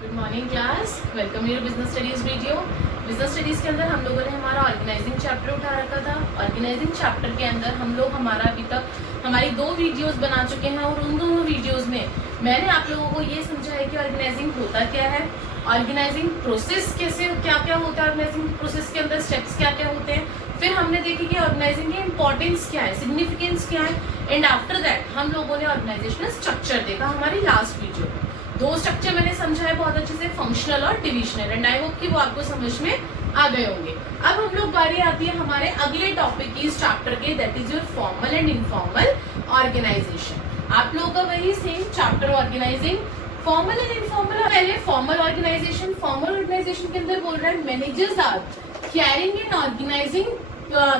Good morning class, welcome your business studies video. Business studies के अंदर हम लोगों ने हमारा ऑर्गेनाइजिंग चैप्टर उठा रखा था। ऑर्गेनाइजिंग चैप्टर के अंदर हम लोग अभी तक हमारी 2 वीडियोस बना चुके हैं और उन दोनों वीडियोस में मैंने आप लोगों को ये समझाया कि ऑर्गेनाइजिंग होता क्या है, ऑर्गेनाइजिंग प्रोसेस कैसे क्या क्या होता है, ऑर्गेनाइजिंग प्रोसेस के अंदर स्टेप्स क्या क्या होते हैं। फिर हमने देखी कि ऑर्गेनाइजिंग की इंपॉर्टेंस क्या है, सिग्निफिकेंस क्या है, एंड आफ्टर दैट हम लोगों ने ऑर्गेनाइजेशनल स्ट्रक्चर देखा हमारी लास्ट वीडियो में। 2 स्ट्रक्चर मैंने समझाया बहुत अच्छे से, फंक्शनल और डिविजनल, एंड आई होप कि वो आपको समझ में आ गए होंगे। अब हम लोग बारी आती है हमारे अगले टॉपिक की इस चैप्टर के, that is your formal and informal organisation. आप लोगों का वही same chapter organising formal and informal. पहले फॉर्मल ऑर्गेनाइजेशन, फॉर्मल ऑर्गेनाइजेशन के अंदर बोल रहा है managers are carrying and organising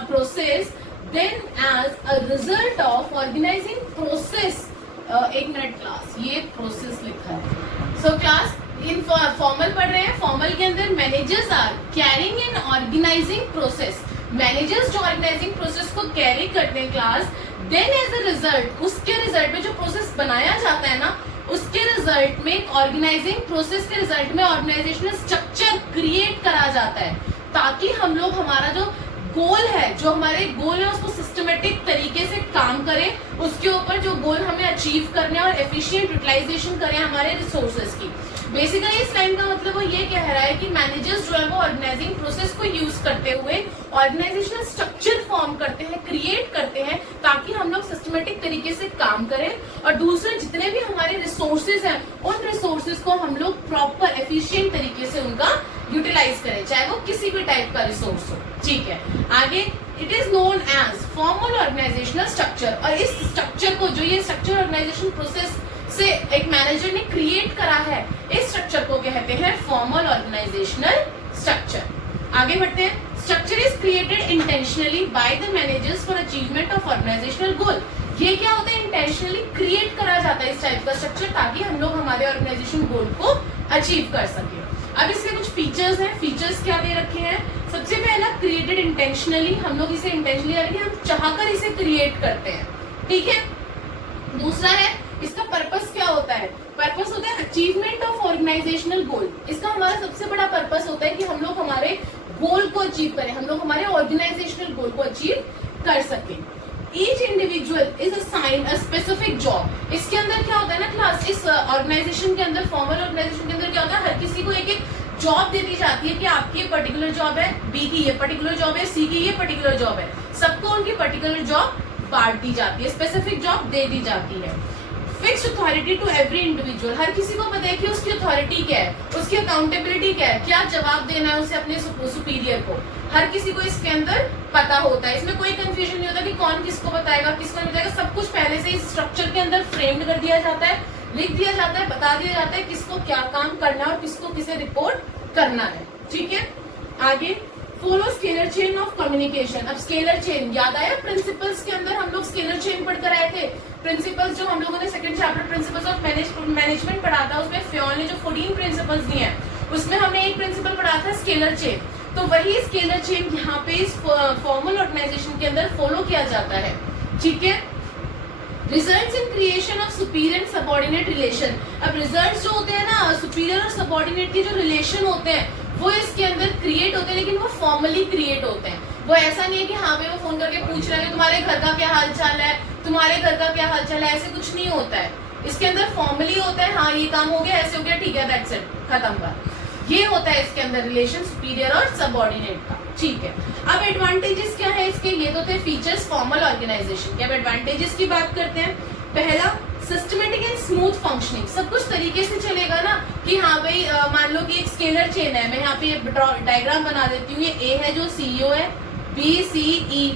process then as a result of organising process. एक मिनट क्लास, ये प्रोसेस लिखा है। सो क्लास इन फॉर्मल पढ़ रहे हैं। फॉर्मल के अंदर managers are carrying and organising process. Managers जो ऑर्गेनाइजिंग प्रोसेस को कैरी करते हैं class, then as a result, उसके रिजल्ट में जो प्रोसेस बनाया जाता है ना, उसके रिजल्ट में ऑर्गेनाइजिंग प्रोसेस के रिजल्ट में ऑर्गेनाइजेशनल स्ट्रक्चर क्रिएट करा जाता है, ताकि हम लोग हमारा जो गोल है, जो हमारे गोल है उसको सिस्टमेटिक तरीके से काम करें, उसके ऊपर जो गोल हमें अचीव करने और एफिशिएंट यूटिलाइजेशन करें हमारे रिसोर्सेज की। बेसिकली इस लाइन का मतलब वो ये कह रहा है कि मैनेजर्स जो है वो ऑर्गेनाइजिंग प्रोसेस को यूज करते हुए ऑर्गेनाइजेशनल स्ट्रक्चर फॉर्म करते हैं, क्रिएट करते हैं, ताकि हम लोग सिस्टमेटिक तरीके से काम करें और दूसरे जितने भी हमारे रिसोर्सेज हैं उन रिसोर्सेज को हम लोग प्रॉपर एफिशिएंट तरीके से उनका यूटिलाइज करें, चाहे वो किसी भी टाइप का रिसोर्स हो। ठीक है, आगे it is known as formal organisational structure. और इस स्ट्रक्चर को, जो ये स्ट्रक्चर ऑर्गेनाइजेशन प्रोसेस से एक मैनेजर ने क्रिएट करा है, इस स्ट्रक्चर को कहते हैं फॉर्मल ऑर्गेनाइजेशनल स्ट्रक्चर। आगे बढ़ते हैं। Structure is created intentionally by the managers for achievement of organisational goal. ये क्या होता है, इंटेंशनली क्रिएट करा जाता है इस टाइप का स्ट्रक्चर, ताकि हम लोग हमारे ऑर्गेनाइजेशन गोल को अचीव कर सके। अब इसके कुछ फीचर्स हैं। फीचर्स क्या दे रखे हैं? सबसे पहला, क्रिएटेड इंटेंशनली, हम लोग इसे इंटेंशनली हम चाहकर इसे क्रिएट करते हैं। ठीक है। दूसरा है, इसका पर्पस क्या होता है? पर्पस होता है अचीवमेंट ऑफ ऑर्गेनाइजेशनल गोल। इसका हमारा सबसे बड़ा पर्पस होता है कि हम लोग हमारे गोल को अचीव करें, हम लोग हमारे ऑर्गेनाइजेशनल गोल को अचीव कर सकें। Each individual is assigned a specific job। इसके अंदर क्या होता है ना क्लास, इस ऑर्गेनाइजेशन के अंदर, फॉर्मल ऑर्गेनाइजेशन के अंदर क्या होता है, हर किसी को एक एक जॉब दे दी जाती है कि आपकी ये पर्टिकुलर जॉब है, बी की ये पर्टिकुलर जॉब है, सी की ये पर्टिकुलर जॉब है। सबको उनकी पर्टिकुलर जॉब बांट दी जाती है, स्पेसिफिक जॉब दे दी जाती है। Fix authority to every individual, हर किसी को पता है कि उसकी अथॉरिटी क्या है, उसकी अकाउंटेबिलिटी क्या है, क्या जवाब देना है उसे अपने सुपीरियर को, हर किसी को इसके अंदर पता होता है। इसमें कोई कंफ्यूजन नहीं होता कि कौन किसको बताएगा, किसको नहीं बताएगा। सब कुछ पहले से इस स्ट्रक्चर के अंदर फ्रेम्ड कर दिया जाता है, लिख दिया जाता है, बता दिया जाता है किसको क्या काम करना है और किसको किसे रिपोर्ट करना है। ठीक है। आगे, follow scalar chain of communication. अब स्केलर चेन याद आया, प्रिंसिपल्स के अंदर हम लोग स्केलर चेन पढ़कर आए थे। प्रिंसिपल्स जो हम लोगों ने second chapter principles of management पढ़ा था, उसमें फ्योल ने जो 14 प्रिंसिपल्स दिए हैं, उसमें हमने एक प्रिंसिपल पढ़ा था स्केलर चेन। तो वही स्केलर चेन यहाँ पे इस फॉर्मल ऑर्गेनाइजेशन के अंदर फॉलो किया जाता है। ठीक है। Results in creation of superior and subordinate relation. अब रिजल्ट्स जो होते हैं ना, सुपीरियर और सबऑर्डिनेट के जो रिलेशन होते हैं वो इसके अंदर क्रिएट होते हैं, लेकिन वो फॉर्मली क्रिएट होते हैं। वो ऐसा नहीं है कि हाँ भाई वो फोन करके पूछ रहे हैं तुम्हारे घर का क्या हाल चाल है, तुम्हारे घर का क्या हाल चाल है, ऐसे कुछ नहीं होता है। इसके अंदर फॉर्मली होता है, हाँ ये काम हो गया, ऐसे हो गया, ठीक है, दैट्स इट, खत्म बात। ये होता है इसके अंदर रिलेशन सुपीरियर और सबऑर्डिनेट का। ठीक है। अब एडवांटेजेस क्या है इसके? ये तो थे फीचर्स फॉर्मल ऑर्गेनाइजेशन के। अब एडवांटेजेस की बात करते हैं। पहला, सिस्टमेटिक एंड स्मूथ फंक्शनिंग। सब कुछ तरीके से चलेगा ना कि हाँ भाई मान लो कि एक स्केलर चेन है, मैं यहाँ पे डायग्राम बना देती हूँ। ये ए है जो सीईओ है, बी सी ई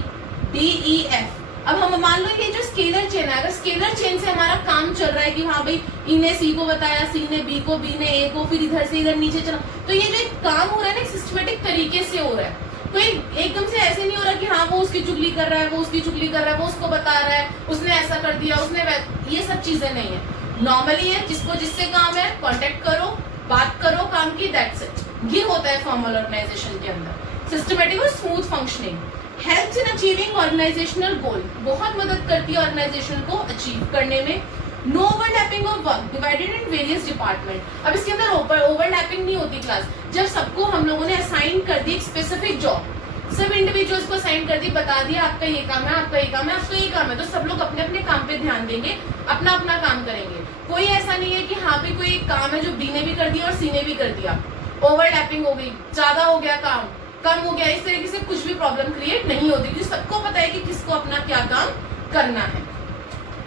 डी ई एफ। अब हम मान लो ये जो स्केलर चेन है, अगर स्केलर चेन से हमारा काम चल रहा है कि हाँ भाई ई ने सी को बताया, सी ने बी को, बी ने ए को, फिर इधर से इधर नीचे चला, तो ये जो एक काम हो रहा है ना सिस्टमेटिक तरीके से हो रहा है। कोई एकदम से ऐसे नहीं हो रहा कि हाँ वो उसकी चुगली कर रहा है, वो उसकी चुगली कर रहा है, वो उसको बता रहा है, उसने ऐसा कर दिया, उसने ये सब चीजें नहीं है। नॉर्मली है, जिसको जिससे काम है कांटेक्ट करो, बात करो काम की, दैट्स इट। ये होता है फॉर्मल ऑर्गेनाइजेशन के अंदर। सिस्टमेटिक और smooth functioning helps in achieving organisational goal, बहुत मदद करती है ऑर्गेनाइजेशन को अचीव करने में। No overlapping of work divided in various department. अब इसके अंदर ओवरलैपिंग नहीं होती क्लास, जब सबको हम लोगों ने असाइन कर दी एक स्पेसिफिक जॉब, सब इंडिविजुअल्स को असाइन कर दी, बता दिया आपका ये काम है, आपका ये काम है, आपका ये काम है, तो सब लोग अपने अपने काम पे ध्यान देंगे, अपना अपना काम करेंगे। कोई ऐसा नहीं है कि हाँ भी कोई काम है जो बी ने भी कर दिया और सी ने भी कर दिया, ओवरलैपिंग हो गई, ज्यादा हो गया काम, कम हो गया, इस तरीके से कुछ भी प्रॉब्लम क्रिएट नहीं होती, क्योंकि सबको पता है कि किसको अपना क्या काम करना है।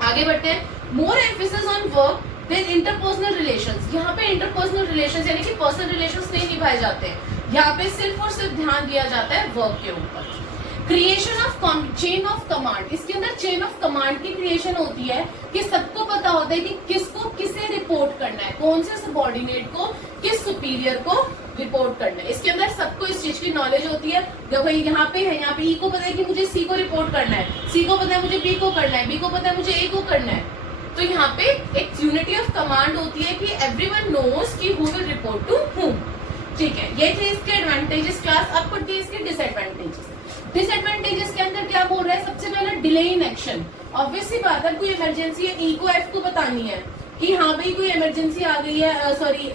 आगे बढ़ते हैं। More emphasis on work then interpersonal relations. यहाँ पे इंटरपर्सनल रिलेशंस यानी कि पर्सनल रिलेशंस नहीं निभाए जाते हैं, यहाँ पे सिर्फ और सिर्फ ध्यान दिया जाता है वर्क के ऊपर। Creation of chain of command, इसके अंदर चेन ऑफ कमांड की क्रिएशन होती है कि सबको पता होता है कि किसको किसे रिपोर्ट करना है, कौन से सबऑर्डिनेट को किस सुपीरियर को रिपोर्ट करना है। इसके अंदर सबको इस चीज की नॉलेज होती है। जब भाई यहाँ पे है, यहाँ पे ई को पता है कि मुझे सी को रिपोर्ट करना है, सी को पता है मुझे बी को करना है, बी को पता है मुझे ए को करना है। तो यहाँ पे एक यूनिटी ऑफ कमांड होती है कि एवरीवन नोज कि who will report to whom. ठीक है, ये थे इसके एडवांटेजेस क्लास। अब पढ़ते हैं इसके डिसएडवांटेजेस। डिसएडवांटेजेस के अंदर क्या बोल रहा है, सबसे पहले डिले इन एक्शन। ऑब्वियस सी बात है, कोई इमरजेंसी है, ई को एफ को बतानी है कि हाँ भाई कोई इमरजेंसी आ गई है, सॉरी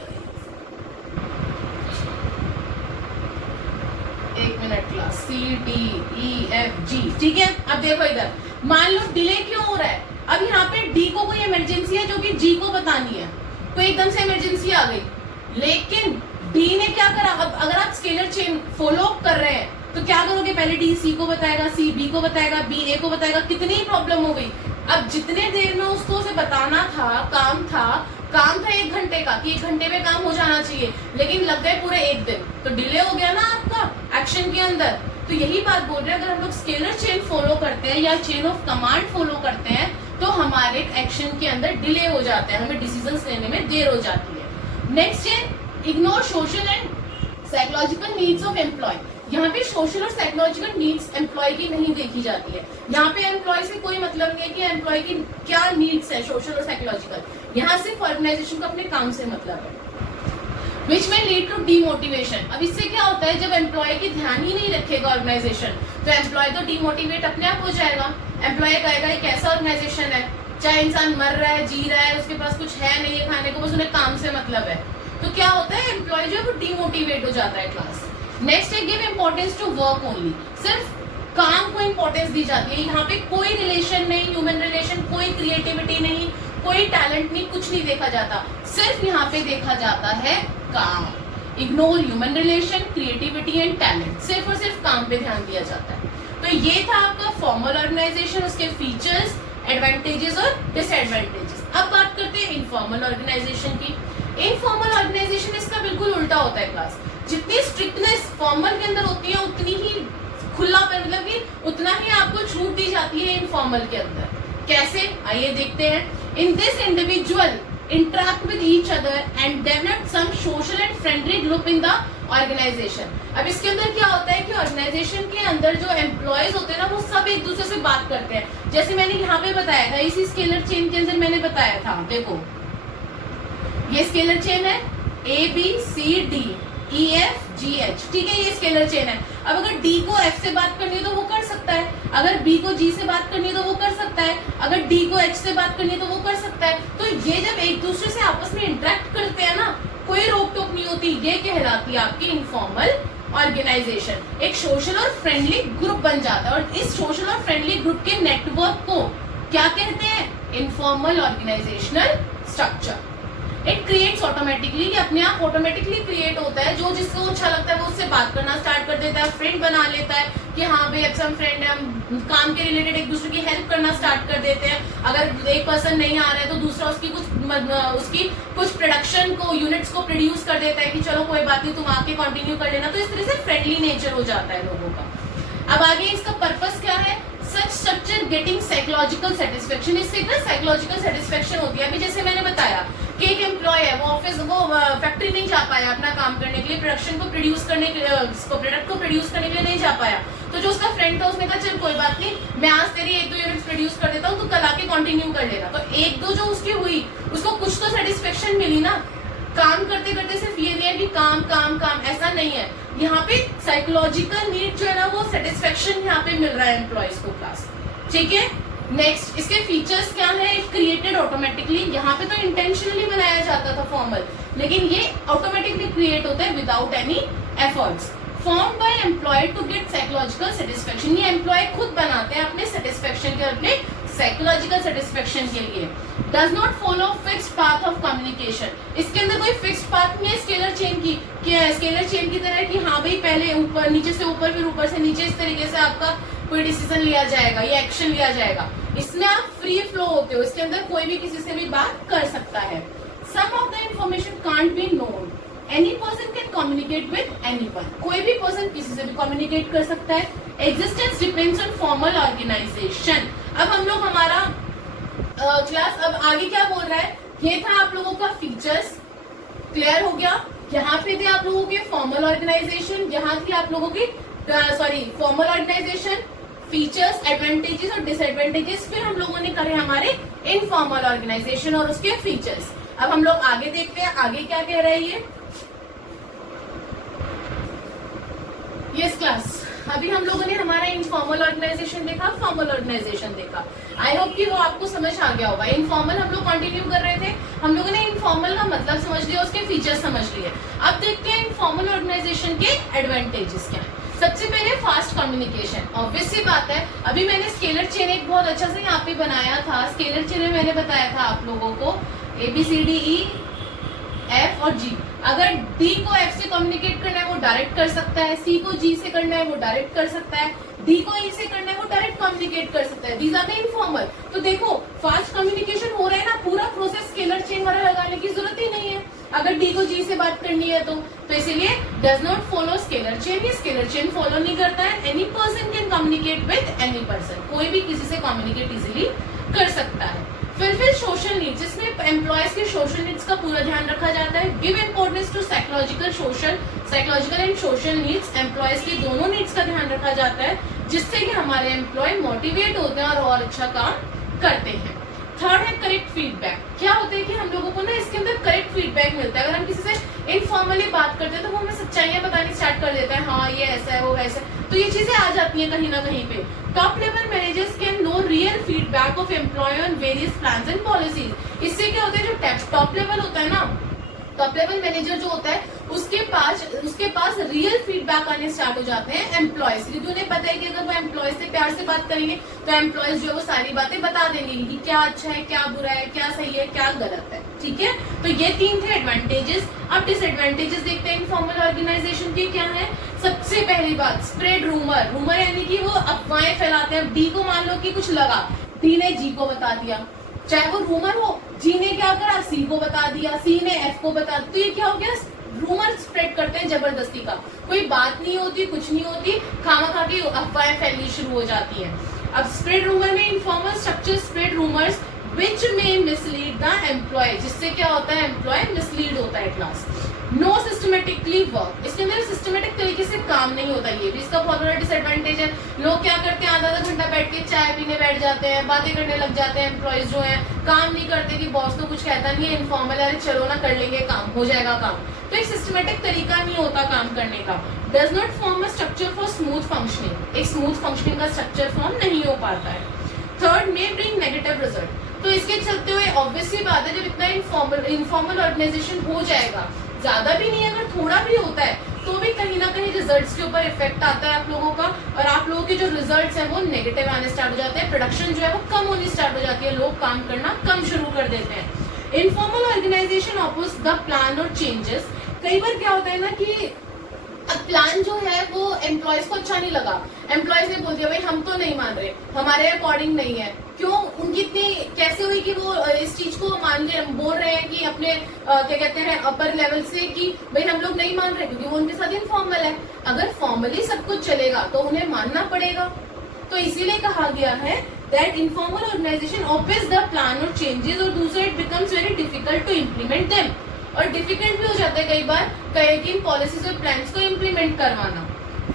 एक मिनट क्लास, सी डी ई एफ जी, ठीक है। अब देखो इधर, मान लो डिले क्यों हो रहा है, अब यहाँ पे डी को कोई इमरजेंसी है जो कि जी को बतानी है, कोई एकदम से इमरजेंसी आ गई, लेकिन डी ने क्या करा, अब अगर आप स्केलर चेन फॉलो कर रहे हैं तो क्या करोगे, पहले डी सी को बताएगा, सी बी को बताएगा, बी ए को बताएगा, कितनी प्रॉब्लम हो गई। अब जितने देर में उसको उसे बताना था, काम था 1 घंटे का कि 1 घंटे में काम हो जाना चाहिए, लेकिन लग गए पूरे 1 दिन, तो डिले हो गया ना आपका एक्शन के अंदर। तो यही बात बोल रहे हैं, अगर हम लोग स्केलर चेन फॉलो करते हैं या चेन ऑफ कमांड फॉलो करते हैं तो हमारे एक्शन के अंदर डिले हो जाता है, हमें डिसीजंस लेने में देर हो जाती है। नेक्स्ट है ignore social and psychological needs of employ. यहाँ पे सोशल और साइकोलॉजिकल नीड्स एम्प्लॉय की नहीं देखी जाती है। यहाँ पे एम्प्लॉय से कोई मतलब नहीं है कि एम्प्लॉय की क्या नीड्स है सोशल और साइकोलॉजिकल, यहाँ सिर्फ ऑर्गेनाइजेशन को अपने काम से मतलब है। विच में लीड टू डीमोटिवेशन। अब इससे क्या होता है, जब एम्प्लॉय की ध्यान ही नहीं रखेगा ऑर्गेनाइजेशन तो एम्प्लॉय तो डीमोटिवेट अपने आप हो जाएगा। एम्प्लॉय कहेगा ये कैसा ऑर्गेनाइजेशन है, चाहे इंसान मर रहा है, जी रहा है, उसके पास कुछ है नहीं है खाने को, बस उन्हें काम से मतलब है। तो क्या होता है, एम्प्लॉय जो है वो डीमोटिवेट हो जाता है क्लास। नेक्स्ट है give importance to work only. सिर्फ काम को इम्पोर्टेंस दी जाती है, यहाँ पे कोई रिलेशन नहीं, ह्यूमन रिलेशन, कोई क्रिएटिविटी नहीं, कोई टैलेंट नहीं, कुछ नहीं देखा जाता, सिर्फ यहाँ पे देखा जाता है काम। Ignore human relation, creativity and talent, सिर्फ और सिर्फ काम पे ध्यान दिया जाता है। तो ये था आपका फॉर्मल ऑर्गेनाइजेशन, उसके फीचर्स, एडवांटेजेस और डिसएडवांटेजेस। अब बात करते हैं इनफॉर्मल ऑर्गेनाइजेशन की। इनफॉर्मल ऑर्गेनाइजेशन इसका बिल्कुल उल्टा होता है क्लास। जितनी स्ट्रिक्टनेस फॉर्मल के अंदर होती है उतनी ही खुला, मतलब कि उतना ही आपको छूट दी जाती है इनफॉर्मल के अंदर। कैसे, आइए देखते हैं। In this individual interact with each other and develop some social and friendly group in the organization। अब इसके अंदर क्या होता है कि ऑर्गेनाइजेशन के अंदर जो एम्प्लॉयज होते हैं ना, वो सब एक दूसरे से बात करते हैं। जैसे मैंने यहाँ पे बताया था, इसी स्केलर चेन के अंदर मैंने बताया था, देखो ये स्केलर चेन है, A B C D E F G H, ठीक है, ये स्केलर चेन है। अब अगर डी को एफ से बात करनी है तो वो कर सकता है, अगर बी को जी से बात करनी है तो वो कर सकता है, अगर डी को एच से बात करनी है तो वो कर सकता है। तो ये जब एक दूसरे से आपस में इंटरेक्ट करते हैं ना, कोई रोक टोक नहीं होती, ये कहलाती है आपकी इनफॉर्मल ऑर्गेनाइजेशन। एक सोशल और फ्रेंडली ग्रुप बन जाता है, और इस सोशल और फ्रेंडली ग्रुप के नेटवर्क को क्या कहते हैं, informal organisational structure. It creates automatically, ये अपने आप ऑटोमेटिकली क्रिएट होता है, जो जिसको अच्छा लगता है वो उससे बात करना स्टार्ट कर देता है, फ्रेंड बना लेता है कि हाँ भाई अब हम फ्रेंड है, हम काम के रिलेटेड एक दूसरे की हेल्प करना स्टार्ट कर देते हैं। अगर एक पर्सन नहीं आ रहा है तो दूसरा उसकी कुछ प्रोडक्शन को, यूनिट्स को प्रोड्यूस कर देता है कि चलो कोई बात नहीं, तुम आके कंटिन्यू कर लेना। तो इस तरह से फ्रेंडली नेचर हो जाता है लोगों का। अब आगे इसका पर्पस क्या है, सच स्ट्रक्चर गेटिंग साइकोलॉजिकल सेटिस्फेक्शन। इससे ना साइकोलॉजिकल सेटिस्फेक्शन होती है। अभी जैसे मैंने बताया कि एक एम्प्लॉय है, वो ऑफिस, वो फैक्ट्री नहीं जा पाया अपना काम करने के लिए, प्रोडक्शन को प्रोड्यूस करने के लिए, प्रोडक्ट को प्रोड्यूस करने के लिए नहीं जा पाया, तो जो उसका फ्रेंड था उसने कहा चल कोई बात नहीं, मैं आज तेरी 1-2 यूनिट्स प्रोड्यूस कर देता हूँ, तो कल आके कंटिन्यू कर लेना। तो 1-2 जो उसकी हुई, उसको कुछ तो सेटिस्फेक्शन मिली ना। काम करते करते सिर्फ ये नहीं है कि काम काम काम, ऐसा नहीं है। यहाँ पे साइकोलॉजिकल नीड जो है ना, वो सेटिस्फेक्शन यहाँ पे मिल रहा है एम्प्लॉयज को क्लास, ठीक है। नेक्स्ट इसके फीचर्स क्या है, क्रिएटेड ऑटोमेटिकली, यहाँ पे तो इंटेंशनली बनाया जाता था फॉर्मल, लेकिन ये ऑटोमेटिकली क्रिएट होता है without any efforts. Form by employ to get psychological satisfaction, ये एम्प्लॉय खुद बनाते हैं अपने सेटिस्फेक्शन के, अपने साइकोलॉजिकल सेटिस्फेक्शन के लिए। Does not follow fixed path of communication, इसके अंदर कोई फिक्स्ड पाथ नहीं है स्केलर चेन की, स्केलर चेन की तरह कि हाँ भाई पहले ऊपर, नीचे से ऊपर, फिर ऊपर से नीचे, इस तरीके से आपका कोई डिसीजन लिया जाएगा या एक्शन लिया जाएगा। इसमें आप फ्री फ्लो होते हो, इसके अंदर कोई भी किसी से भी बात कर सकता है। Some of the information can't be known, any person can communicate with anyone, कोई भी पर्सन किसी से भी कम्युनिकेट कर सकता है। Existence depends on formal organisation. अब हम लोग हमारा क्लास अब आगे क्या बोल रहा है, ये था आप लोगों का फीचर्स, क्लियर हो गया। यहाँ पे थे आप लोगों के फॉर्मल ऑर्गेनाइजेशन, यहाँ थी आप लोगों की फॉर्मल ऑर्गेनाइजेशन, फीचर्स, एडवांटेजेस और डिसएडवांटेजेस। फिर हम लोगों ने करे हमारे इनफॉर्मल ऑर्गेनाइजेशन और उसके फीचर्स। अब हम लोग आगे देखते हैं आगे क्या कह रहे हैं ये क्लास। अभी हम लोगों ने हमारा इनफॉर्मल ऑर्गेनाइजेशन देखा, फॉर्मल ऑर्गेनाइजेशन देखा। आई होप कि वो आपको समझ आ गया होगा। इनफॉर्मल हम लोग कंटिन्यू कर रहे थे, हम लोगों ने इनफॉर्मल का मतलब समझ लिया, उसके फीचर्स समझ लिए। अब देखते हैं इनफॉर्मल ऑर्गेनाइजेशन के एडवांटेजेस क्या है। सबसे पहले फास्ट कम्युनिकेशन, ऑब्वियस सी बात है। अभी मैंने स्केलर चेन एक बहुत अच्छा से यहाँ पे बनाया था। स्केलर चेन में मैंने बताया था आप लोगों को ABCDE F और G। अगर D को F से कम्युनिकेट करना है वो डायरेक्ट कर सकता है, C को G से करना है वो डायरेक्ट कर सकता है, D को E से करना है वो डायरेक्ट कम्युनिकेट कर सकता है। These are the informal. तो देखो फास्ट कम्युनिकेशन हो रहा है ना, पूरा प्रोसेस स्केलर चेन वाला लगाने की जरूरत ही नहीं है अगर D को G से बात करनी है तो इसीलिए does not follow scalar chain, ये स्केलर चेन फॉलो नहीं करता है। Any person can communicate with any person, कोई भी किसी से कम्युनिकेट इजिली कर सकता है। फिर सोशल नीड्स, जिसमें एम्प्लॉयज के सोशल नीड्स का पूरा ध्यान रखा जाता है। Give importance to psychological and social needs, employees की दोनों नीड्स का ध्यान रखा जाता है, जिससे कि हमारे एम्प्लॉय मोटिवेट होते हैं और अच्छा काम करते हैं। थर्ड है करेक्ट फीडबैक। क्या होता है कि हम लोगों को ना इसके अंदर करेक्ट फीडबैक मिलता है। अगर हम किसी से इनफॉर्मली बात करते हैं तो वो हमें सच्चाइयां बतानी स्टार्ट कर देता है, हाँ ये ऐसा है वो वैसा है, तो ये चीजें आ जाती हैं कहीं ना कहीं पे। Top level managers can know real feedback of employ on various plans and policies. इससे क्या होता है, जो टॉप लेवल होता है ना, टॉप लेवल मैनेजर जो होता है उसके पास रियल फीडबैक आने स्टार्ट हो जाते हैं एम्प्लॉयज, क्योंकि उन्हें पता है कि अगर वो एम्प्लॉयज से प्यार से बात करेंगे तो एम्प्लॉयज जो है वो सारी बातें बता देंगे कि क्या अच्छा है, क्या बुरा है, क्या सही है, क्या गलत है। ठीक है, तो ये 3 थे एडवांटेजेस। अब डिसएडवांटेजेस देखते हैं इनफॉर्मल ऑर्गेनाइजेशन के क्या है। सबसे पहली बात स्प्रेड रूमर यानी कि वो अफवाहें फैलाते हैं। डी को मान लो कि कुछ लगा, डी ने जी को बता दिया, चाहे वो रूमर हो, जी ने क्या करा सी को बता दिया, सी ने एफ को बता दिया, तो ये क्या हो गया, रूमर स्प्रेड करते हैं जबरदस्ती का। कोई बात नहीं होती, कुछ नहीं होती, खामा की अफवाहें फैलनी शुरू हो जाती है। अब स्प्रेड रूमर में इनफॉर्मल स्ट्रक्चर स्प्रेड रूमर्स विच में मिसलीड द एम्प्लॉय, जिससे क्या होता है एम्प्लॉय मिसलीड होता है क्लास। नो सिस्टमेटिकली वर्क, इसके अंदर सिस्टमेटिक तरीके से काम नहीं होता, ये भी इसका बहुत बड़ा डिसएडवांटेज है। लोग क्या करते हैं, आधा घंटा बैठ के चाय पीने बैठ जाते हैं, बातें करने लग जाते हैं। एम्प्लॉयज जो है काम नहीं करते कि बॉस तो कुछ कहता नहीं है, इनफॉर्मल है, चलो ना कर लेंगे काम, हो जाएगा काम। तो एक सिस्टमेटिक तरीका नहीं होता काम करने का। Does not form a structure for smooth functioning, एक स्मूथ फंक्शनिंग का स्ट्रक्चर फॉर्म नहीं हो पाता है। थर्ड मे ब्रिंग नेगेटिव रिजल्ट, तो इसके चलते हुए ऑब्वियसली बात है जब इतना इनफॉर्मल ऑर्गेनाइजेशन हो जाएगा, ज्यादा भी नहीं अगर थोड़ा भी होता है तो भी कहीं ना कहीं रिजल्ट्स के ऊपर इफेक्ट आता है आप लोगों का, और आप लोगों के जो रिजल्ट्स हैं वो नेगेटिव आने स्टार्ट हो जाते हैं। प्रोडक्शन जो है वो कम होनी स्टार्ट हो जाती है, लोग काम करना कम शुरू कर देते हैं। Informal organisation oppose the plan और चेंजेस, कई बार क्या होता है ना कि अब प्लान जो है वो एम्प्लॉयज को अच्छा नहीं लगा, एम्प्लॉयज ने बोल दिया भाई हम तो नहीं मान रहे, हमारे अकॉर्डिंग नहीं है। क्यों, उनकी इतनी कैसे हुई कि वो इस चीज को बोल रहे हैं कि अपने क्या कहते हैं अपर लेवल से कि भाई हम लोग नहीं मान रहे, क्योंकि वो उनके साथ इनफॉर्मल है। अगर फॉर्मली सब कुछ चलेगा तो उन्हें मानना पड़ेगा, तो इसीलिए कहा गया है that informal organisation oppose the plan और चेंजेस, और दूसरा it becomes very difficult to implement them, और डिफिकल्ट भी हो जाता है कई बार कई पॉलिसीज और प्लान्स को इम्प्लीमेंट करवाना।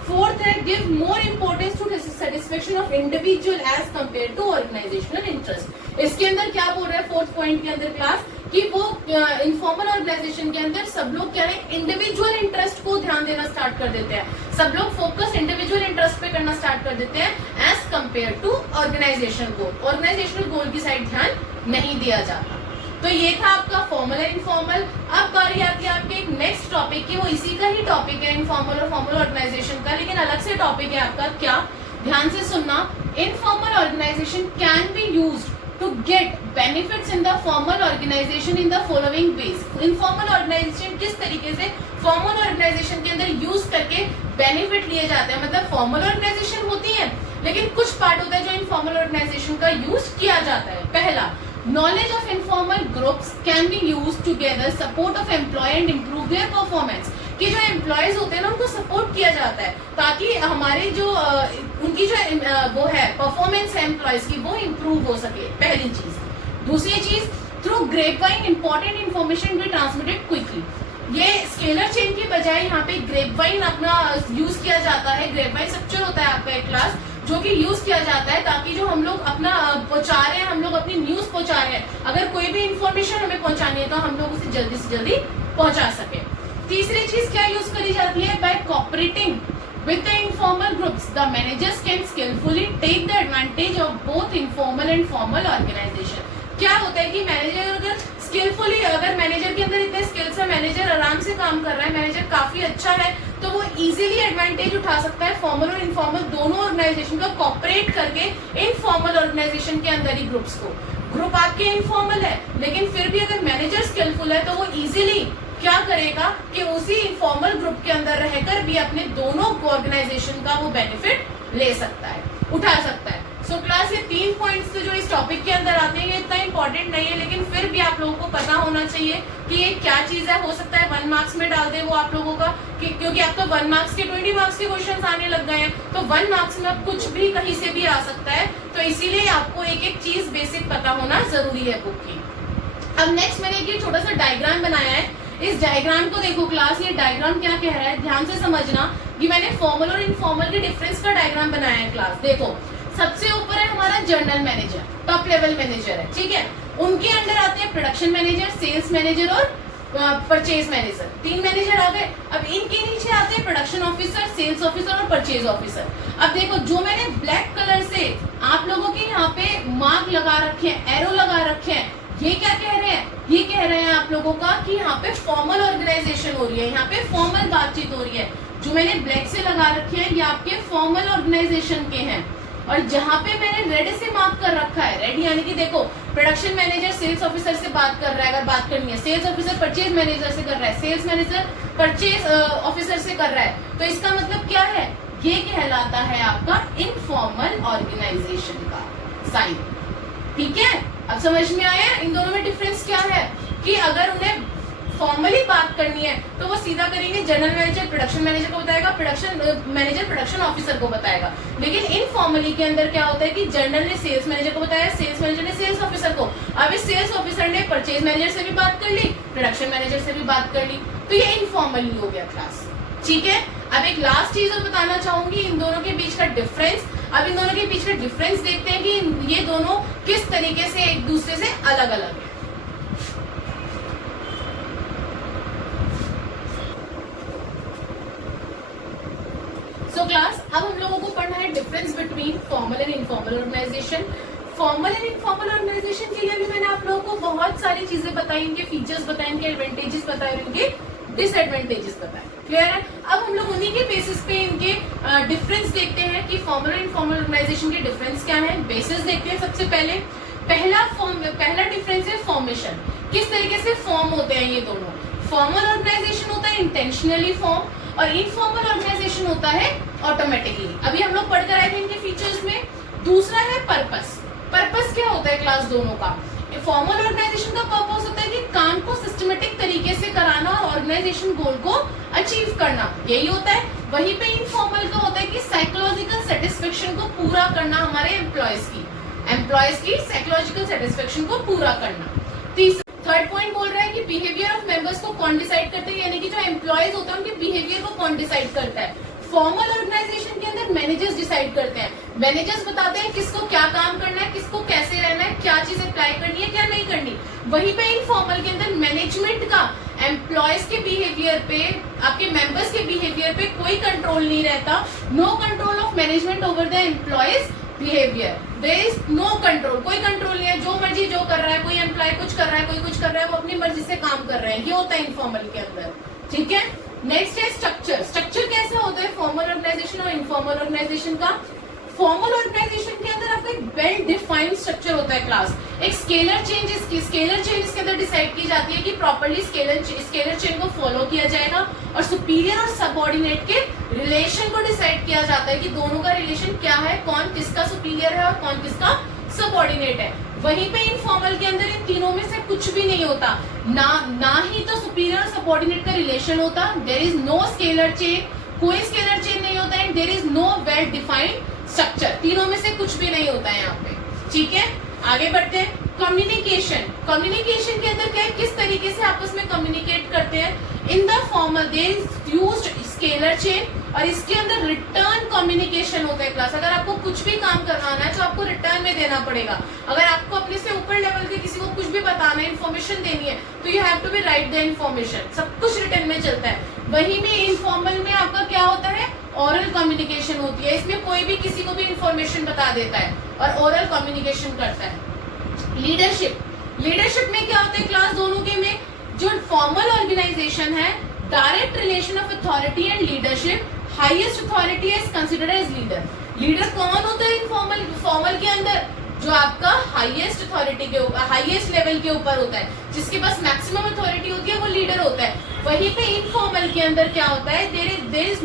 फोर्थ है give more importance to satisfaction of individual as compare to organisational interest. इसके अंदर क्या बोल रहा है फोर्थ पॉइंट के अंदर क्लास कि वो इनफॉर्मल ऑर्गेनाइजेशन के अंदर सब लोग क्या है इंडिविजुअल इंटरेस्ट को ध्यान देना स्टार्ट कर देते हैं, सब लोग फोकस इंडिविजुअल इंटरेस्ट पे करना स्टार्ट कर देते हैं as compare to organisational goal. Organisational goal की साइड ध्यान नहीं दिया जाता। तो ये था आपका फॉर्मल एंड इनफॉर्मल। अब बारी आती है आपके एक नेक्स्ट टॉपिक की, वो इसी का ही टॉपिक है इनफॉर्मल और फॉर्मल ऑर्गेनाइजेशन का, लेकिन अलग से टॉपिक है आपका। क्या, ध्यान से सुनना। Informal organisation can be used to get benefits in the formal organization in the following ways। Informal organisation किस तरीके से फॉर्मल ऑर्गेनाइजेशन के अंदर यूज करके बेनिफिट लिए जाते हैं। मतलब फॉर्मल ऑर्गेनाइजेशन होती है लेकिन कुछ पार्ट होता है जो इनफॉर्मल ऑर्गेनाइजेशन का यूज किया जाता है। पहला, knowledge of informal groups can be used together support of employee and improve their performance। कि जो एम्प्लॉयज होते हैं ना उनको सपोर्ट किया जाता है ताकि हमारे जो उनकी जो वो है परफॉर्मेंस है एम्प्लॉयज की वो इम्प्रूव हो सके, पहली चीज। दूसरी चीज, through grapevine important information be transmitted quickly. ये स्केलर चेन की बजाय यहाँ पे ग्रेपवाइन अपना यूज किया जाता है। ग्रेपवाइन स्ट्रक्चर होता है आपका एक क्लास जो कि यूज किया जाता है ताकि जो हम लोग अपना पहुंचा रहे हैं, हम लोग अपनी न्यूज पहुंचा रहे हैं, अगर कोई भी इंफॉर्मेशन हमें पहुंचानी है तो हम लोग उसे जल्दी से जल्दी पहुंचा सके। तीसरी चीज क्या यूज करी जाती है, by cooperating with the informal groups the managers can skilfully take the advantage of both informal and formal organisation. क्या होता है कि मैनेजर अगर स्किलफुली, अगर मैनेजर के अंदर इतने स्किल्स है, मैनेजर आराम से काम कर रहा है, मैनेजर काफी अच्छा है, तो वो इजीली एडवांटेज उठा सकता है फॉर्मल और इनफॉर्मल दोनों ऑर्गेनाइजेशन को कोऑपरेट करके इनफॉर्मल ऑर्गेनाइजेशन के अंदर ही ग्रुप्स को। ग्रुप आपके इनफॉर्मल है लेकिन फिर भी अगर मैनेजर स्किलफुल है तो वो इजीली क्या करेगा कि उसी इनफॉर्मल ग्रुप के अंदर रहकर भी अपने दोनों ऑर्गेनाइजेशन का वो बेनिफिट ले सकता है, उठा सकता है। सो क्लास, ये 3 पॉइंट्स जो इस टॉपिक के अंदर आते हैं ये इतना इंपॉर्टेंट नहीं है लेकिन फिर भी आप लोगों को पता होना चाहिए कि ये क्या चीज है। हो सकता है 1 मार्क्स में डाल दे वो आप लोगों का क्योंकि आपका 1 मार्क्स के 20 मार्क्स के क्वेश्चंस आने लग गए हैं, तो 1 मार्क्स में अब कुछ भी कहीं से भी आ सकता है, तो इसीलिए आपको एक एक चीज बेसिक पता होना जरूरी है बुक की। अब नेक्स्ट मैंने एक छोटा सा डायग्राम बनाया है। इस डायग्राम को देखो क्लास, ये डायग्राम क्या कह रहा है ध्यान से समझना। कि मैंने फॉर्मल और इनफॉर्मल के डिफरेंस का डायग्राम बनाया है क्लास। देखो, सबसे ऊपर है हमारा general manager, top level manager है, ठीक है। उनके अंडर आते हैं प्रोडक्शन मैनेजर, सेल्स मैनेजर और परचेज मैनेजर। 3 मैनेजर आ गए। अब इनके नीचे आते हैं प्रोडक्शन ऑफिसर, सेल्स ऑफिसर और परचेज ऑफिसर। अब देखो, जो मैंने ब्लैक कलर से आप लोगों के यहाँ पे मार्क लगा रखे हैं, एरो लगा रखे हैं, ये क्या कह रहे हैं, ये कह रहे हैं आप लोगों का कि यहाँ पे फॉर्मल ऑर्गेनाइजेशन हो रही है, यहाँ पे फॉर्मल बातचीत हो रही है। जो मैंने ब्लैक से लगा रखे हैं ये आपके फॉर्मल ऑर्गेनाइजेशन के हैं, और जहाँ पे मैंने रेड से मार्क कर रखा है, रेड यानी कि देखो प्रोडक्शन मैनेजर सेल्स ऑफिसर से बात कर रहा है, अगर बात करनी है, सेल्स ऑफिसर परचेज मैनेजर से कर रहा है, सेल्स मैनेजर परचेज ऑफिसर से कर रहा है, तो इसका मतलब क्या है, ये कहलाता है आपका इनफॉर्मल ऑर्गेनाइजेशन का साइन। ठीक है, अब समझ में आया इन दोनों में डिफरेंस क्या है, कि अगर उन्हें फॉर्मली बात करनी है तो वो सीधा करेंगे, जनरल मैनेजर प्रोडक्शन मैनेजर को बताएगा, प्रोडक्शन मैनेजर प्रोडक्शन ऑफिसर को बताएगा। लेकिन इनफॉर्मली के अंदर क्या होता है कि जनरल ने सेल्स मैनेजर को बताया, सेल्स मैनेजर ने सेल्स ऑफिसर को, अब इस सेल्स ऑफिसर ने परचेज मैनेजर से भी बात कर ली, प्रोडक्शन मैनेजर से भी बात कर ली, तो ये इनफॉर्मली हो गया क्लास। ठीक है, अब एक लास्ट चीज और बताना चाहूंगी इन दोनों के बीच का डिफरेंस। अब इन दोनों के बीच का डिफरेंस देखते हैं कि ये दोनों किस तरीके से एक दूसरे से अलग अलग है। सो क्लास, अब हम लोगों को पढ़ना है difference between formal and informal organisation. Formal and informal organisation के लिए भी मैंने आप लोगों को बहुत सारी चीजें बताई, इनके फीचर्स बताए, इनके एडवांटेजेस बताए और इनके डिसएडवांटेजेस बताए। क्लियर है? अब हम लोग उन्हीं के बेसिस पे इनके डिफरेंस देखते हैं कि फॉर्मल और इनफॉर्मल ऑर्गेनाइजेशन के डिफरेंस क्या है। बेसिस देखते हैं सबसे पहले। पहला डिफरेंस है फॉर्मेशन, किस तरीके से फॉर्म होते हैं ये दोनों। फॉर्मल ऑर्गेनाइजेशन होता है इंटेंशनली फॉर्म और इनफॉर्मल ऑर्गेनाइजेशन होता है ऑटोमेटिकली। अभी हम लोग पढ़कर आए थे इनके फीचर्स में। दूसरा है पर्पस। पर्पस क्या होता है क्लास दोनों का। फॉर्मल ऑर्गेनाइजेशन का पर्पस होता है कि काम को सिस्टमेटिक तरीके से कराना और ऑर्गेनाइजेशन गोल को अचीव करना, यही होता है। वहीं पे इनफॉर्मल का होता है कि साइकोलॉजिकल सेटिस्फेक्शन को पूरा करना, हमारे एम्प्लॉयज की साइकोलॉजिकल सेटिस्फेक्शन को पूरा करना। थर्ड पॉइंट बोल रहा है कि बिहेवियर ऑफ मेंबर्स को कौन डिसाइड करते हैं, यानी कि जो एम्प्लॉयज होते हैं उनके बिहेवियर को कौन डिसाइड करता है। फॉर्मल ऑर्गेनाइजेशन के अंदर मैनेजर्स डिसाइड करते हैं, मैनेजर्स बताते हैं किसको क्या काम करना है, किसको कैसे रहना है, क्या चीज अप्लाई करनी है, क्या नहीं करनी। वहीं पे इनफॉर्मल के अंदर मैनेजमेंट का एम्प्लॉयज के बिहेवियर पे, आपके मेंबर्स के बिहेवियर पे कोई कंट्रोल नहीं रहता। No control of management over the employees behaviour, there is no control, कोई कंट्रोल नहीं है, जो मर्जी जो कर रहा है, कोई एम्प्लॉय कुछ कर रहा है, कोई कुछ कर रहा है, वो अपनी मर्जी से काम कर रहे हैं, ये होता है इनफॉर्मल के अंदर, ठीक है। नेक्स्ट है स्ट्रक्चर। स्ट्रक्चर कैसा होता है फॉर्मल ऑर्गेनाइजेशन और इनफॉर्मल ऑर्गेनाइजेशन का? फॉर्मल ऑर्गेनाइजेशन के अंदर आपका एक वेल डिफाइंड स्ट्रक्चर होता है क्लास। एक स्केलर चेंज इसके अंदर डिसाइड की जाती है कि प्रॉपर्ली स्केलर चेन को फॉलो किया जाएगा, और सुपीरियर और सबऑर्डिनेट के रिलेशन को डिसाइड किया जाता है कि दोनों का रिलेशन क्या है, कौन किसका सुपीरियर है और कौन किसका सबऑर्डिनेट है। वहीं पे इनफॉर्मल के अंदर इन तीनों में से कुछ भी नहीं होता, ना ही तो सुपीरियर और सबऑर्डिनेट का रिलेशन होता, there is no scalar chain, कोई स्केलर चेन नहीं होता, and there is no well defined structure, तीनों में से कुछ भी नहीं होता है यहाँ पे, ठीक है। आगे बढ़ते हैं। कम्युनिकेशन। कम्युनिकेशन के अंदर क्या है, किस तरीके से आपस में कम्युनिकेट करते हैं। In the formal they used scalar chain, और इसके अंदर रिटर्न कम्युनिकेशन होता है क्लास। अगर आपको कुछ भी काम करवाना है तो आपको रिटर्न में देना पड़ेगा। अगर आपको अपने से ऊपर लेवल के किसी को कुछ भी बताना है, इन्फॉर्मेशन देनी है, तो you have to be write the information, सब कुछ रिटर्न में चलता है। वहीं में इनफॉर्मल में आपका क्या होता है, ओरल कम्युनिकेशन होती है। इसमें कोई भी किसी को भी इन्फॉर्मेशन बता देता है और ओरल कम्युनिकेशन करता है। लीडरशिप। लीडरशिप में क्या होता है क्लास, दोनों के में जो फॉर्मल ऑर्गेनाइजेशन है, direct relation of authority and leadership, highest authority is considered as leader. Leader कौन होता है इनफॉर्मल फॉर्मल के अंदर, जो आपका हाईएस्ट अथॉरिटी के ऊपर, हाईएस्ट लेवल के ऊपर होता है, जिसके पास मैक्सिमम अथॉरिटी होती है, वो लीडर होता है। वहीं पे इनफॉर्मल के अंदर क्या होता है, there is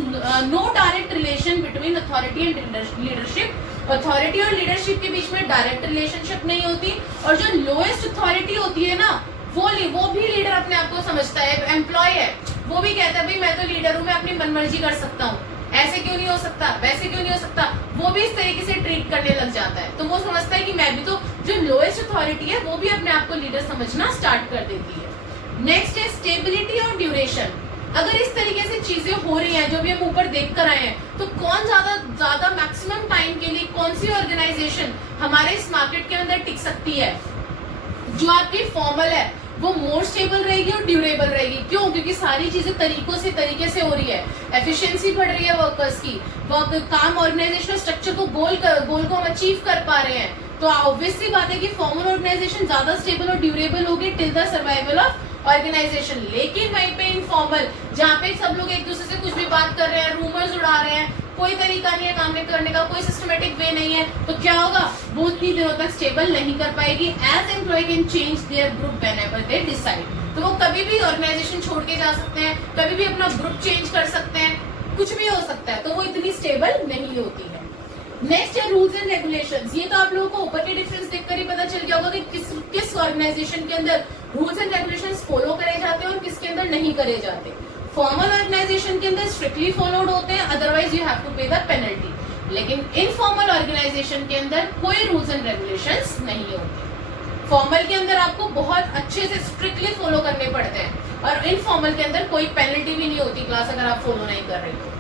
no direct relation between authority and leadership. Authority और लीडरशिप के बीच में डायरेक्ट रिलेशनशिप नहीं होती, और जो लोएस्ट अथॉरिटी होती है ना, वो भी लीडर अपने आप को समझता है, एम्प्लॉय है, वो भी कहता है भाई मैं तो लीडर हूँ, मैं अपनी मनमर्जी कर सकता हूँ, ऐसे क्यों नहीं हो सकता, वैसे क्यों नहीं हो सकता, वो भी इस तरीके से ट्रीट करने लग जाता है। तो वो समझता है कि मैं भी तो, जो लोएस्ट अथॉरिटी है वो भी अपने आप को लीडर समझना स्टार्ट कर देती है। नेक्स्ट है स्टेबिलिटी और ड्यूरेशन। अगर इस तरीके से चीजें हो रही हैं, जो भी हम ऊपर देख कर आए हैं, तो कौन ज्यादा मैक्सिमम टाइम के लिए कौन सी ऑर्गेनाइजेशन हमारे इस मार्केट के अंदर टिक सकती है? जो आपकी फॉर्मल है वो मोर स्टेबल रहेगी और ड्यूरेबल रहेगी। क्यों? क्योंकि सारी चीजें तरीके से हो रही है, एफिशिएंसी बढ़ रही है वर्कर्स की, काम ऑर्गेनाइजेशनल स्ट्रक्चर को गोल को हम अचीव कर पा रहे हैं। तो ऑब्वियसली बात है कि फॉर्मल ऑर्गेनाइजेशन ज्यादा स्टेबल और ड्यूरेबल होगी till the survival of organisation. लेकिन वहीं पे इनफॉर्मल, जहाँ पे सब लोग एक दूसरे से कुछ भी बात कर रहे हैं, रूमर्स उड़ा रहे हैं, कोई तरीका नहीं है काम करने का, कोई सिस्टमेटिक वे नहीं है, तो क्या होगा, वो उतनी दिनों तक स्टेबल नहीं कर पाएगी। As employ can change their group whenever they decide. तो वो कभी भी ऑर्गेनाइजेशन छोड़ के जा सकते हैं, कभी भी अपना ग्रुप चेंज कर सकते हैं, कुछ भी हो सकता है, तो वो इतनी स्टेबल नहीं होती है। नेक्स्ट है रूल्स एंड रेगुलेशंस। ये तो आप लोगों को ऊपर के डिफरेंस देखकर ही पता चल गया होगा कि किस ऑर्गेनाइजेशन के अंदर रूल्स एंड रेगुलेशंस फॉलो करे जाते हैं और किसके अंदर नहीं करे जाते। फॉर्मल ऑर्गेनाइजेशन के अंदर स्ट्रिक्टली फॉलोड होते हैं, अदरवाइज यू हैव टू पे द पेनल्टी। लेकिन इनफॉर्मल ऑर्गेनाइजेशन के अंदर कोई रूल्स एंड रेगुलेशंस नहीं होते। फॉर्मल के अंदर आपको बहुत अच्छे से स्ट्रिक्टली फॉलो करने पड़ते हैं, और इनफॉर्मल के अंदर कोई पेनल्टी भी नहीं होती क्लास अगर आप फॉलो नहीं कर रहे हो।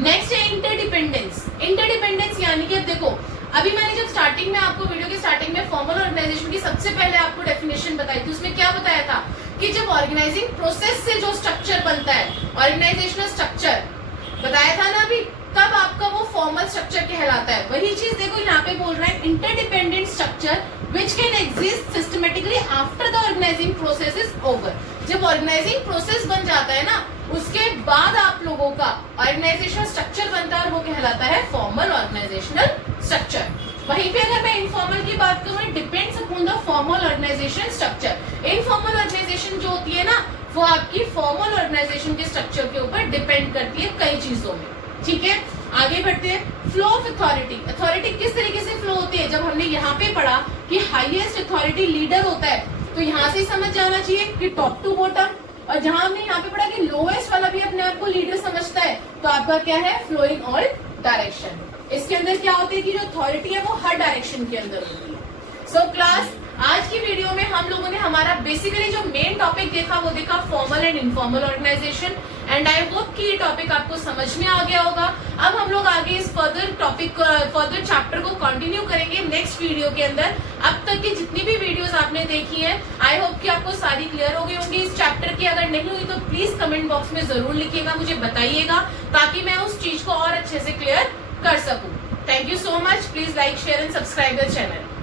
नेक्स्ट है इंटरडिपेंडेंस। इंटरडिपेंडेंस यानी कि देखो, अभी मैंने जब स्टार्टिंग में आपको वीडियो के स्टार्टिंग में फॉर्मल ऑर्गेनाइजेशन की सबसे पहले आपको डेफिनेशन बताई थी, उसमें क्या बताया था कि जब ऑर्गेनाइजिंग प्रोसेस से जो स्ट्रक्चर बनता है, ऑर्गेनाइजेशनल स्ट्रक्चर बताया था ना अभी, तब आपका वो फॉर्मल स्ट्रक्चर कहलाता है। वही चीज देखो यहाँ पे बोल रहा है, interdependent structure which can exist systematically after the organising process is over. जब ऑर्गेनाइजिंग प्रोसेस बन जाता है ना, उसके बाद आप लोगों का ऑर्गेनाइजेशनल स्ट्रक्चर बनता है, और वो कहलाता है फॉर्मल ऑर्गेनाइजेशनल स्ट्रक्चर। वहीं पे अगर मैं इनफॉर्मल की बात करूँ, depends upon the formal organisation structure. Informal organisation जो होती है ना, वो आपकी फॉर्मल ऑर्गेनाइजेशन के स्ट्रक्चर के ऊपर डिपेंड करती है कई चीजों में, ठीक है। आगे बढ़ते हैं। Flow of authority. अथॉरिटी किस तरीके से फ्लो होती है? जब हमने यहाँ पे पढ़ा कि हाईएस्ट अथॉरिटी लीडर होता है, तो यहाँ से समझ जाना चाहिए कि टॉप टू बॉटम, और जहां हमने यहाँ पे पढ़ा कि लोएस्ट वाला भी अपने आप को लीडर समझता है, तो आपका क्या है, फ्लोइंग ऑल डायरेक्शन। इसके अंदर क्या होती है कि जो अथॉरिटी है वो हर डायरेक्शन के अंदर होती है। सो क्लास, आज की वीडियो में हम लोगों ने हमारा बेसिकली जो मेन टॉपिक देखा वो देखा formal and informal organization, and I hope कि ये टॉपिक आपको समझ में आ गया होगा। अब हम लोग आगे इस फर्दर चैप्टर को कंटिन्यू करेंगे नेक्स्ट वीडियो के अंदर। अब तक की जितनी भी वीडियोस आपने देखी है, आई होप कि आपको सारी क्लियर हो गई होंगी इस चैप्टर की। अगर नहीं हुई तो प्लीज कमेंट बॉक्स में जरूर लिखिएगा, मुझे बताइएगा, ताकि मैं उस चीज को और अच्छे से क्लियर कर सकूं। Thank you so much. Please like, share and subscribe the channel.